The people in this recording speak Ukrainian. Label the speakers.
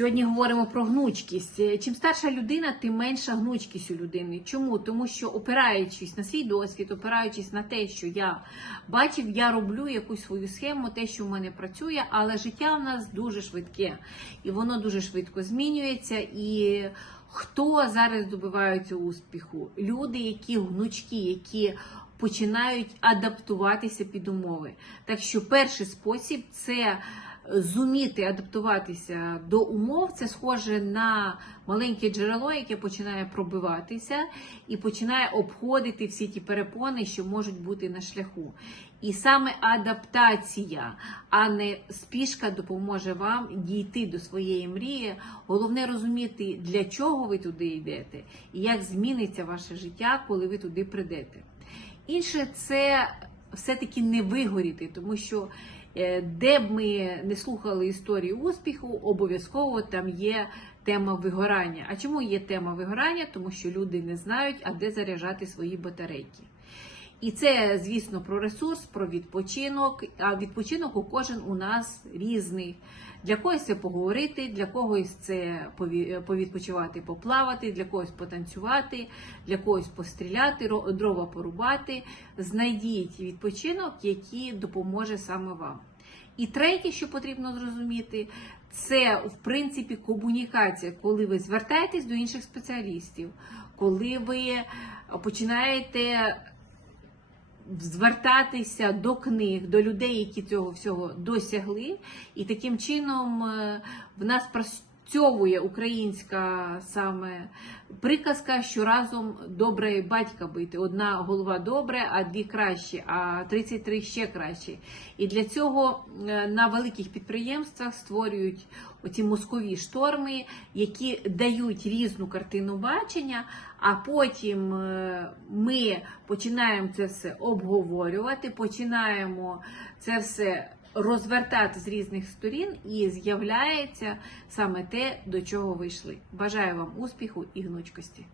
Speaker 1: Сьогодні говоримо про гнучкість. Е, Чим старша людина, тим менша гнучкість у людини. Чому? Тому що опираючись на свій досвід, опираючись на те, що я бачив, я роблю якусь свою схему, те, що в мене працює, але життя в нас дуже швидке і воно дуже швидко змінюється. І хто зараз добивається успіху? Люди, які гнучкі, які починають адаптуватися під умови. Так що перший спосіб це зуміти адаптуватися до умов, це схоже на маленьке джерело, яке починає пробиватися і починає обходити всі ті перепони, що можуть бути на шляху. І саме адаптація, а не спішка допоможе вам дійти до своєї мрії. Головне розуміти, для чого ви туди йдете, і як зміниться ваше життя, коли ви туди прийдете. Інше це все-таки не вигоріти, тому що де б ми не слухали історії успіху, обов'язково там є тема вигорання. А чому є тема вигорання? Тому що люди не знають, а де заряджати свої батарейки. І це, звісно, про ресурс, про відпочинок. А відпочинок у кожен у нас різний. Для когось це поговорити, для когось це повідпочивати, поплавати, для когось потанцювати, для когось постріляти, дрова порубати. Знайдіть відпочинок, який допоможе саме вам. І третє, що потрібно зрозуміти, це в принципі комунікація, коли ви звертаєтесь до інших спеціалістів, коли ви починаєте звертатися до книг, до людей, які цього всього досягли, і таким чином е, в нас працьовує українська саме приказка, що разом добре батька бити. Одна голова добре, а дві кращі, а 33 ще кращі. І для цього е, на великих підприємствах створюють оці мозкові шторми, які дають різну картину бачення, а потім е, ми починаємо це все обговорювати, починаємо це все розвертати з різних сторін, і з'являється саме те, до чого ви йшли. Бажаю вам успіху і гнучкості.